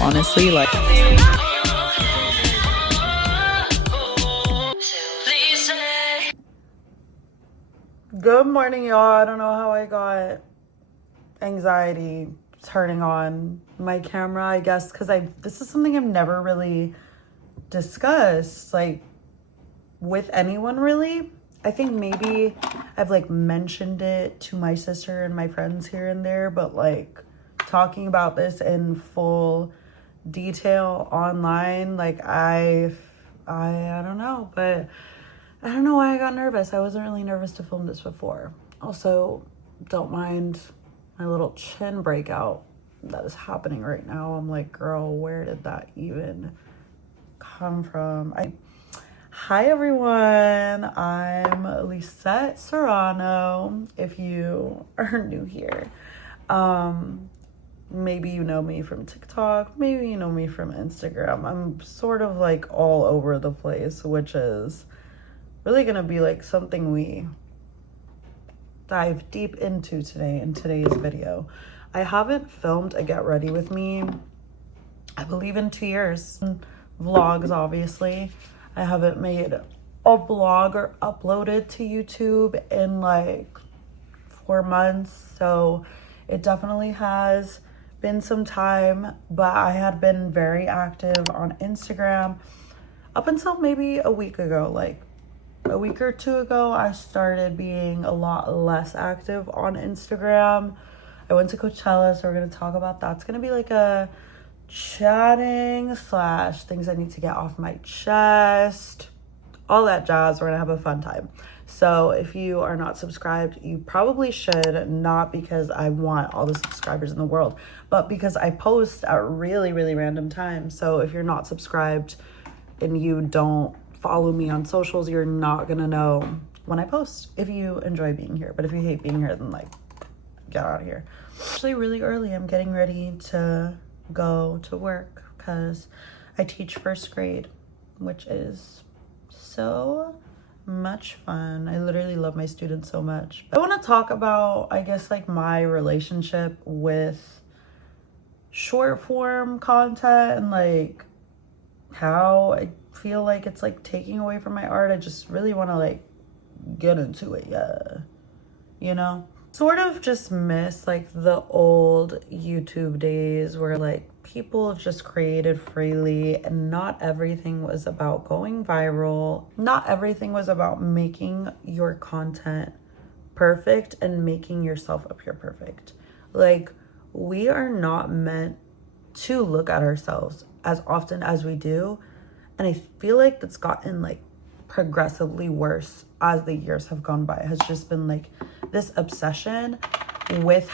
honestly. Like, good morning, y'all. I don't know how I got anxiety turning on my camera, I guess, because this is something I've never really discussed, like, with anyone, really. I think maybe I've, like, mentioned it to my sister and my friends here and there, but, like, talking about this in full detail online, like, I don't know, but I don't know why I got nervous. I wasn't really nervous to film this before. Also, don't mind my little chin breakout that is happening right now. I'm like, girl, where did that even come from? Hi everyone, I'm Lisette Serrano, if you are new here. Maybe you know me from TikTok, maybe you know me from Instagram. I'm sort of like all over the place, which is really gonna be like something we dive deep into today in today's video. I haven't filmed a get ready with me, I believe, in 2 years. Vlogs, obviously. I haven't made a vlog or uploaded to YouTube in like 4 months, so it definitely has been some time, but I had been very active on Instagram up until maybe a week ago. Like a week or two ago, I started being a lot less active on Instagram. I went to Coachella, so we're going to talk about that. It's going to be like a chatting / things I need to get off my chest, all that jazz. We're going to have a fun time. So if you are not subscribed, you probably should, not because I want all the subscribers in the world, but because I post at really, really random times. So if you're not subscribed and you don't follow me on socials, you're not gonna know when I post if you enjoy being here. But if you hate being here, then like, get out of here. Actually, really early, I'm getting ready to go to work because I teach first grade, which is so much fun. I literally love my students so much. But I want to talk about, I guess, like my relationship with short form content and like how I feel like it's like taking away from my art. I just really want to like get into it, you know? Sort of just miss like the old YouTube days where like people just created freely and not everything was about going viral. Not everything was about making your content perfect and making yourself appear perfect. Like, we are not meant to look at ourselves as often as we do. And I feel like that's gotten like progressively worse as the years have gone by. It has just been like this obsession with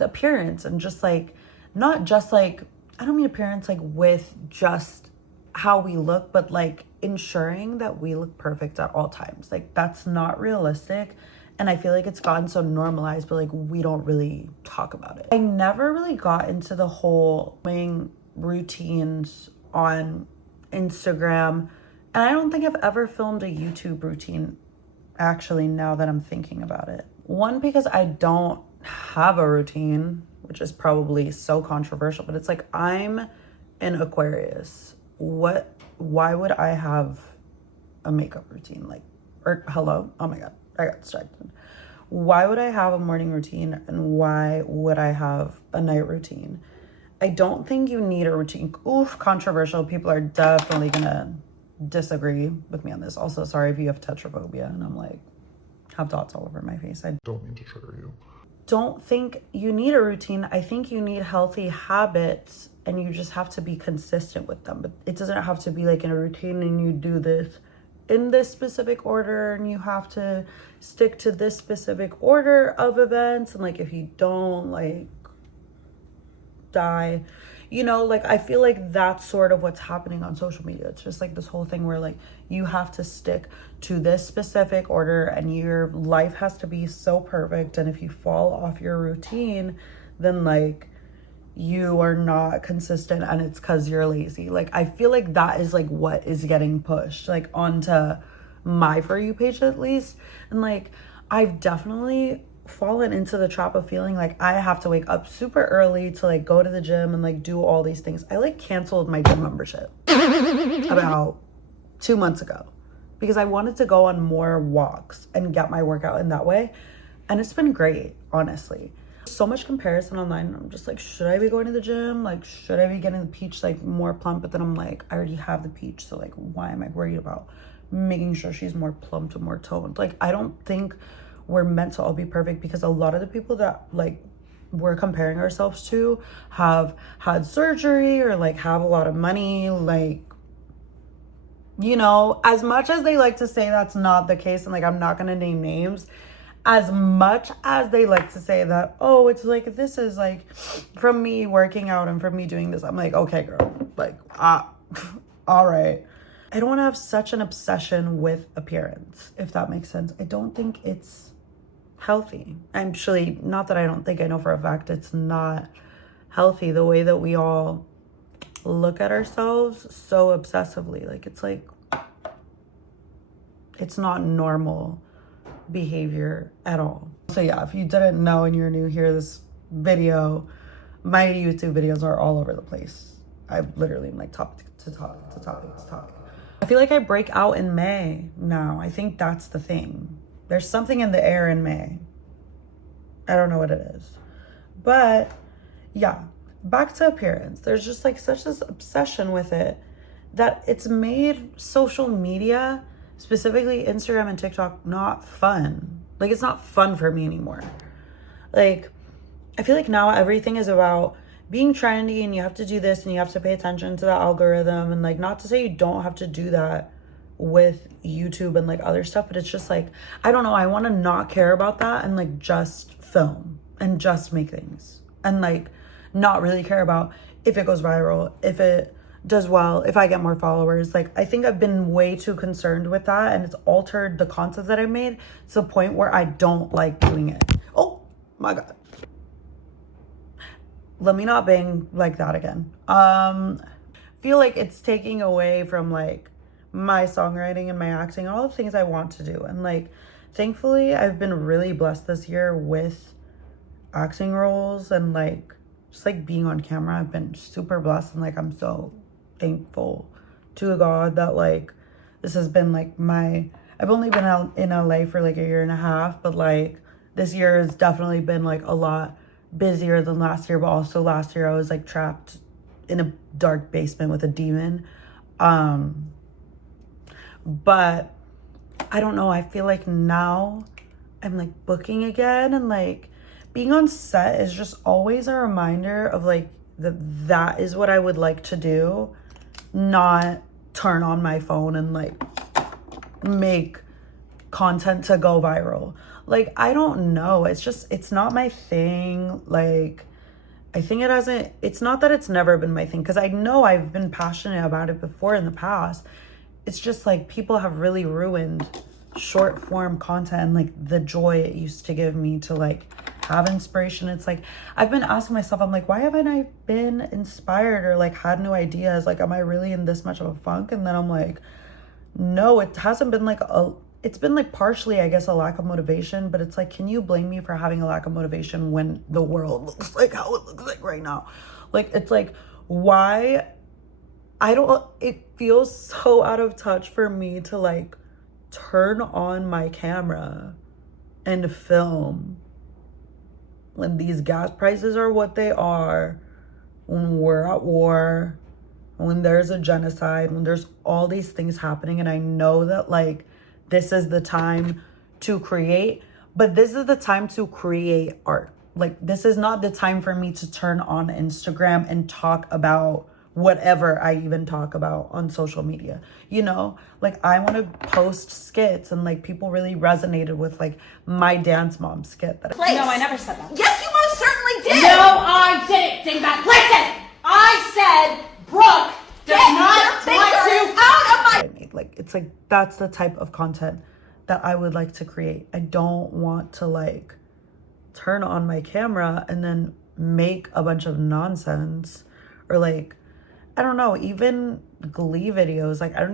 appearance, and just like, not just like, I don't mean appearance like with just how we look, but like ensuring that we look perfect at all times. Like, that's not realistic. And I feel like it's gotten so normalized, but like we don't really talk about it. I never really got into the whole doing routines on Instagram. And I don't think I've ever filmed a YouTube routine, actually, now that I'm thinking about it. One, because I don't have a routine, which is probably so controversial, but it's like, I'm an Aquarius. Why would I have a makeup routine? Like, or hello? Oh my God, I got distracted. Why would I have a morning routine and why would I have a night routine? I don't think you need a routine. Oof, controversial. People are definitely gonna disagree with me on this. Also, sorry if you have tetraphobia and I'm like, have dots all over my face. I don't mean to trigger you. Don't think you need a routine. I think you need healthy habits and you just have to be consistent with them. But it doesn't have to be like in a routine and you do this in this specific order and you have to stick to this specific order of events. And like, if you don't, like, die, you know, like, I feel like that's sort of what's happening on social media. It's just like this whole thing where like you have to stick to this specific order and your life has to be so perfect, and if you fall off your routine, then like you are not consistent and it's because you're lazy. Like, I feel like that is like what is getting pushed like onto my For You page, at least. And like, I've definitely fallen into the trap of feeling like I have to wake up super early to like go to the gym and like do all these things. I like canceled my gym membership about 2 months ago because I wanted to go on more walks and get my workout in that way. And it's been great, honestly. So much comparison online. I'm just like, should I be going to the gym? Like, should I be getting the peach like more plump? But then I'm like, I already have the peach. So like, why am I worried about making sure she's more plump and more toned? Like, I don't think we're meant to all be perfect because a lot of the people that like we're comparing ourselves to have had surgery or like have a lot of money. Like, you know, as much as they like to say that's not the case, and like, I'm not going to name names, as much as they like to say that, oh, it's like, this is like from me working out and from me doing this, I'm like, okay, girl, like, all right. I don't want to have such an obsession with appearance, if that makes sense. I don't think it's healthy. Actually, not that I don't think, I know for a fact it's not healthy, the way that we all look at ourselves so obsessively. Like, it's like, it's not normal behavior at all. So yeah, if you didn't know and you're new here, this video, my YouTube videos are all over the place. I literally am like topic to topic to topic to topic. I feel like I break out in May now. I think that's the thing. There's something in the air in May. I don't know what it is. But yeah, back to appearance. There's just like such this obsession with it that it's made social media, specifically Instagram and TikTok, not fun. Like, it's not fun for me anymore. Like, I feel like now everything is about being trendy and you have to do this and you have to pay attention to the algorithm. And like, not to say you don't have to do that with YouTube and like other stuff, but it's just like, I don't know, I want to not care about that and like just film and just make things and like not really care about if it goes viral, if it does well, if I get more followers. Like, I think I've been way too concerned with that, and it's altered the content that I made to the point where I don't like doing it. Oh my God. Let me not bang like that again. Feel like it's taking away from like my songwriting and my acting, all the things I want to do. And like, thankfully, I've been really blessed this year with acting roles and like just like being on camera. I've been super blessed, and like, I'm so thankful to God that like this has been like I've only been out in LA for like a year and a half, but like this year has definitely been like a lot busier than last year. But also last year I was like trapped in a dark basement with a demon. But I don't know, I feel like now I'm like booking again, and like being on set is just always a reminder of like that is what I would like to do, not turn on my phone and like make content to go viral. Like, I don't know, it's not my thing. Like, I think it's not that it's never been my thing, because I know I've been passionate about it before in the past. It's just like people have really ruined short form content and like the joy it used to give me to like have inspiration. It's like, I've been asking myself, I'm like, why haven't I been inspired or like had new ideas? Like, am I really in this much of a funk? And then I'm like, no, it hasn't been like it's been like partially, I guess, a lack of motivation. But it's like, can you blame me for having a lack of motivation when the world looks like how it looks like right now? Like, it's like, why? It feels so out of touch for me to like turn on my camera and film when these gas prices are what they are, when we're at war, when there's a genocide, when there's all these things happening. And I know that like this is the time to create, but this is the time to create art. Like, this is not the time for me to turn on Instagram and talk about whatever I even talk about on social media, you know? Like, I want to post skits, and like people really resonated with like my dance mom skit that No, I never said that. Yes, you most certainly did. No, I didn't, dingbat. Listen, I said Brooke does not want to out of my. I made. Like, it's like, that's the type of content that I would like to create. I don't want to like turn on my camera and then make a bunch of nonsense, or like, I don't know, even Glee videos. Like, I don't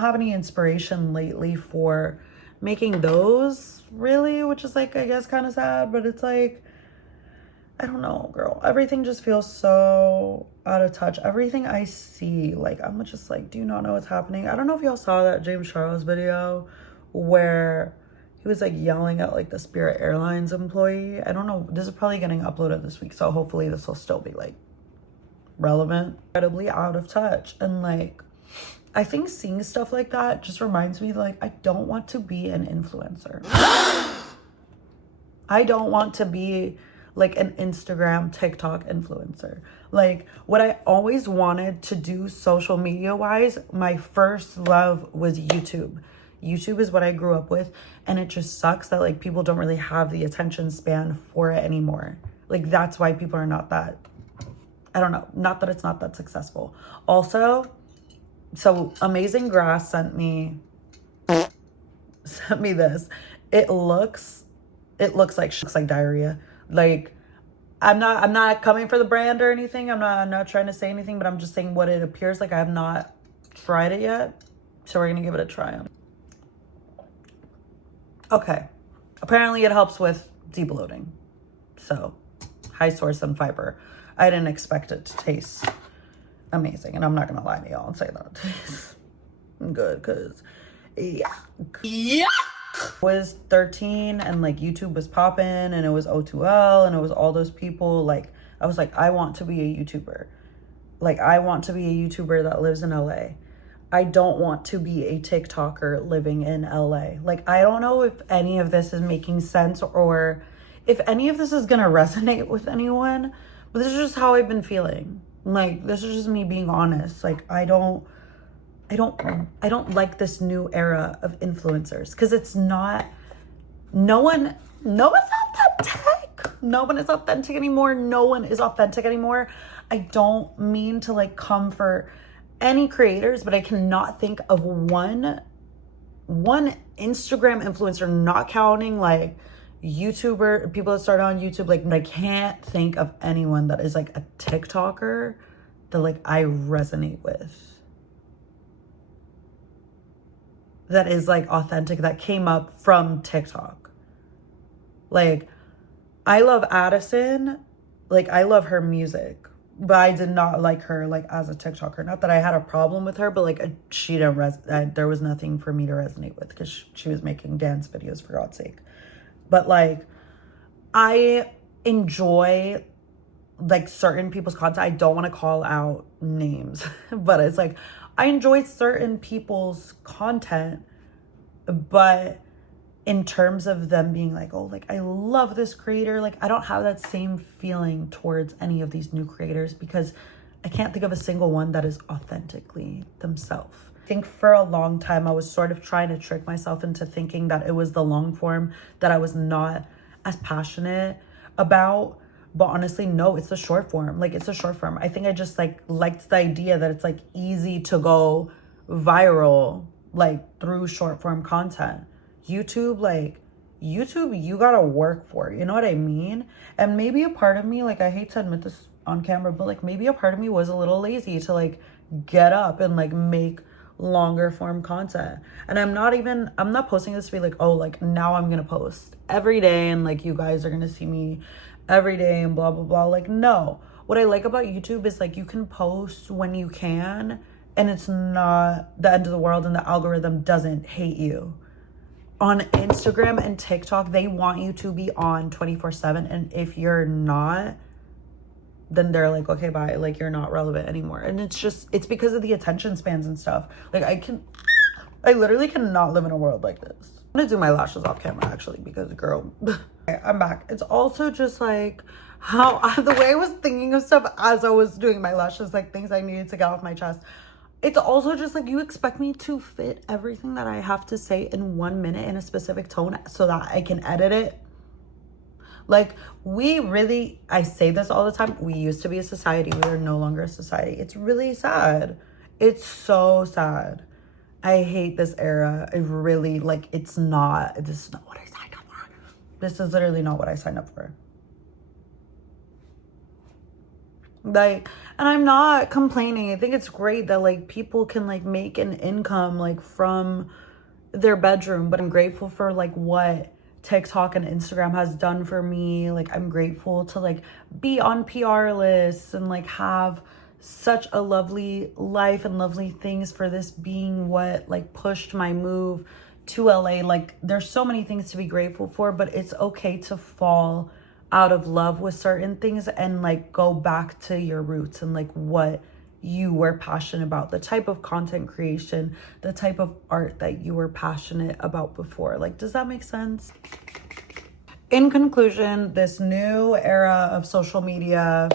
have any inspiration lately for making those really, which is like, I guess, kind of sad, but it's like, I don't know, girl. Everything just feels so out of touch. Everything I see, like, I'm just like, do you not know what's happening? I don't know if y'all saw that James Charles video where he was like yelling at like the Spirit Airlines employee. I don't know. This is probably getting uploaded this week, so hopefully this will still be like relevant. Incredibly out of touch. And like, I think seeing stuff like that just reminds me, like, I don't want to be an influencer. I don't want to be like an Instagram, TikTok influencer. Like, what I always wanted to do social media wise, my first love was YouTube. YouTube is what I grew up with, and it just sucks that like people don't really have the attention span for it anymore. Like, that's why people are not that, I don't know, not that it's not that successful. Also, so Amazing Grass sent me this. It looks like diarrhea. Like, I'm not coming for the brand or anything. I'm not trying to say anything, but I'm just saying what it appears like. I have not tried it yet, so we're gonna give it a try. Okay, apparently it helps with debloating. So, high source and fiber. I didn't expect it to taste amazing, and I'm not gonna lie to y'all and say that it tastes good, because yeah. Was 13 and like YouTube was popping, and it was O2L, and it was all those people. Like, I was like, I want to be a YouTuber. Like, I want to be a YouTuber that lives in LA. I don't want to be a TikToker living in LA. Like, I don't know if any of this is making sense or if any of this is gonna resonate with anyone, but this is just how I've been feeling. Like, this is just me being honest. Like, I don't like this new era of influencers, because it's not, no one's authentic. No one is authentic anymore. No one is authentic anymore. I don't mean to like come for any creators, but I cannot think of one Instagram influencer, not counting like YouTuber, people that started on YouTube. Like, I can't think of anyone that is like a TikToker that like I resonate with, that is like authentic, that came up from TikTok. Like, I love Addison. Like, I love her music, but I did not like her like as a TikToker. Not that I had a problem with her, but like she didn't there was nothing for me to resonate with, because she was making dance videos, for God's sake. But like, I enjoy like certain people's content. I don't want to call out names, but it's like, I enjoy certain people's content, but in terms of them being like, oh, like, I love this creator, like, I don't have that same feeling towards any of these new creators, because I can't think of a single one that is authentically themselves. I think for a long time, I was sort of trying to trick myself into thinking that it was the long form that I was not as passionate about. But honestly, no, it's the short form. Like, it's the short form. I think I just like liked the idea that it's like easy to go viral, like through short form content. YouTube, you gotta work for it. You know what I mean? And maybe a part of me, like, I hate to admit this on camera, but like maybe a part of me was a little lazy to like get up and like make longer form content. And I'm not posting this to be like, oh, like now I'm gonna post every day and like you guys are gonna see me every day and blah blah blah. Like, no. What I like about YouTube is like you can post when you can, and it's not the end of the world, and the algorithm doesn't hate you. On Instagram and TikTok, they want you to be on 24/7, and if you're not, then they're like, okay, bye, like you're not relevant anymore. And it's because of the attention spans and stuff. Like, I literally cannot live in a world like this. I'm gonna do my lashes off camera actually, because girl, I'm back. It's also just like the way I was thinking of stuff as I was doing my lashes, like things I needed to get off my chest. It's also just like, you expect me to fit everything that I have to say in 1 minute in a specific tone so that I can edit it. Like, I say this all the time, we used to be a society. We are no longer a society. It's really sad. It's so sad. I hate this era. I really, like, this is not what I signed up for. This is literally not what I signed up for. Like, and I'm not complaining. I think it's great that like people can like make an income like from their bedroom, but I'm grateful for like what TikTok and Instagram has done for me. Like I'm grateful to like be on PR lists and like have such a lovely life and lovely things for this being what like pushed my move to LA. Like there's so many things to be grateful for, but it's okay to fall out of love with certain things and like go back to your roots and like what you were passionate about, the type of content creation, the type of art that you were passionate about before. Like, does that make sense? In conclusion, this new era of social media,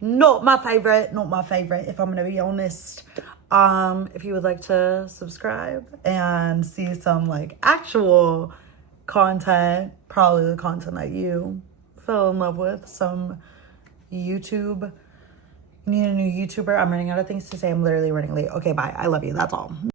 not my favorite, if I'm gonna be honest. If you would like to subscribe and see some like actual content, probably the content that you fell in love with, some YouTube. You need a new YouTuber. I'm running out of things to say. I'm literally running late. Okay, bye. I love you. That's all.